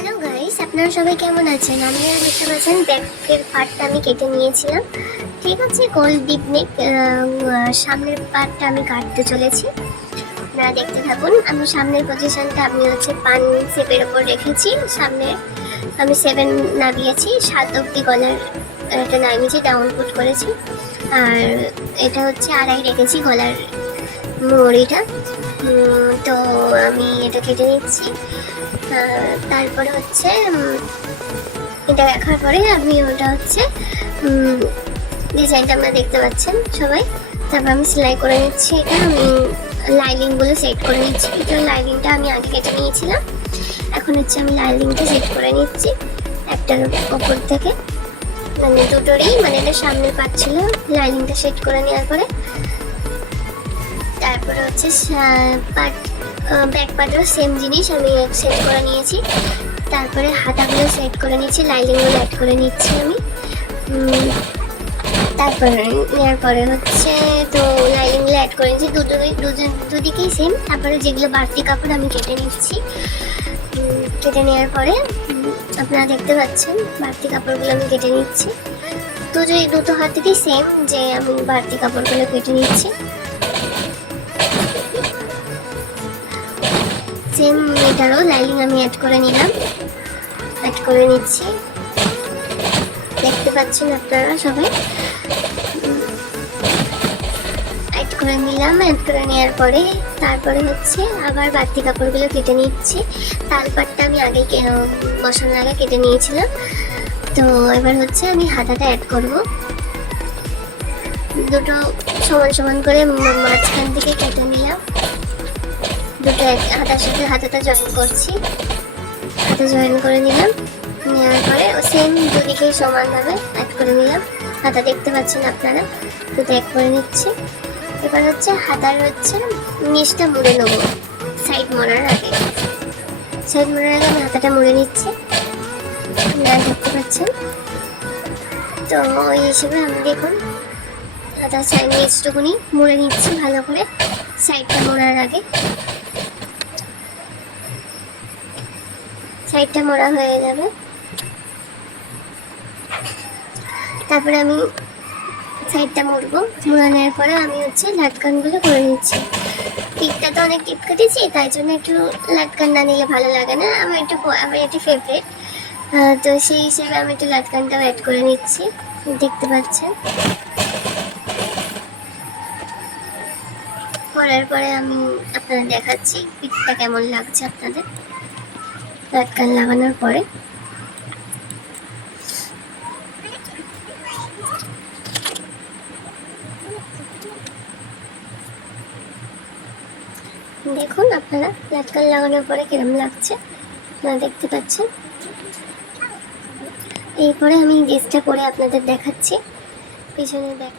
Hello guys, আপনারা সবাই কেমন আছেন? আপনারা দেখতে পাচ্ছেন ব্যাকের পার্টটা আমি কেটে নিয়েছিলাম। ঠিক আছে, গোল ডিপ নেক সামনের পার্টটা আমি কাটতে চলেছি। আপনারা দেখতে থাকুন। আমি সামনের পজিশনটা আমি পান শেপের ওপর রেখেছি। সামনে আমি 7 নামিয়েছি, 7 অব্দি গলার এটা নামিয়েছি, ডাউন পুট করেছি। আর এটা আড়াই রেখেছি গলার মুড়িটা। তো আমি এটা কেটে নিচ্ছি। তারপরে এটা রাখার পরে আমি ওটা ডিজাইনটা আপনারা দেখতে পাচ্ছেন সবাই। তারপর আমি সেলাই করে নিচ্ছি। এটা আমি লাইনিংগুলো সেট করে নিচ্ছি। এটা লাইনিংটা আমি আগে কেটে নিয়েছিলাম। এখন আমি লাইনিংটা সেট করে নিচ্ছি একটার ওপর থেকে, মানে দুটোরই, মানে এটা সামনের পার্ট ছিল। লাইনিংটা সেট করে নেওয়ার পরে তারপরে পার্ট ব্যাক পার্টেও সেম জিনিস আমি সেট করে নিয়েছি। তারপরে হাতাগুলো সেট করে নিচ্ছি, লাইনিংগুলো অ্যাড করে নিচ্ছি আমি। তারপরে নেওয়ার পরে তো লাইনিংগুলো অ্যাড করে নিচ্ছি দুদিকেই সেম। তারপরে যেগুলো বাড়তি কাপড় আমি কেটে নিচ্ছি। কেটে নেওয়ার পরে আপনারা দেখতে পাচ্ছেন বাড়তি কাপড়গুলো আমি কেটে নিচ্ছি। দুটো হাত থেকেই সেম, যে আমি বাড়তি কাপড়গুলো কেটে নিচ্ছি। সেম এটারও লাইনিং আমি অ্যাড করে নিচ্ছি। দেখতে পাচ্ছেন আপনারা সবাই। অ্যাড করে নিলাম। অ্যাড করে নেওয়ার পরে তারপরে আবার বাড়তি কাপড়গুলো কেটে নিচ্ছি। তালপাটটা আমি আগে বসানোর আগে কেটে নিয়েছিলাম। তো এবার আমি হাতাটা অ্যাড করব। দুটো সমান সমান করে মাঝখান থেকে কেটে নিলাম। দুটো হাতার সাথে হাতাটা জয়েন করছি। হাতে জয়েন করে নিলাম। নেওয়ার পরে সেম দুদিকে সমানভাবে অ্যাড করে নিলাম। হাতা দেখতে পাচ্ছেন আপনারা, দুটো অ্যাড করে নিচ্ছি। এবার হাতার নিচটা মুড়ে নেব। সাইড মোড়ার আগে আমি হাতাটা মুড়ে নিচ্ছি। আপনারা দেখতে পাচ্ছেন। তো ওই হিসেবে আমি দেখুন হাতার সাইড নিচটুকুনি মুড়ে নিচ্ছি ভালো করে, সাইডটা মোড়ার আগে। সাইডটা মোড়া হয়ে যাবে। তারপরে আমি সাইডটা মুড়বো। মোড়ানোর পরে আমি লাটকানগুলো করে নিচ্ছি। টিপটা তো অনেক টিপ কেটেছি, তাই জন্য একটু লাটকান না নিলে ভালো লাগে না। আমার একটু ফেভারিট, তো সেই হিসেবে আমি একটু লাটকানটাও অ্যাড করে নিচ্ছি। দেখতে পাচ্ছেন। করার পরে আমি আপনাদের দেখাচ্ছি পিঠটা কেমন লাগছে আপনাদের লাটকান লাগানোর পরে। দেখুন আপনারা লাটকান লাগানোর পরে কিরম লাগছে আপনারা দেখতে পাচ্ছেন। এরপরে আমি ড্রেসটা পরে আপনাদের দেখাচ্ছি পিছনের ব্যাগ।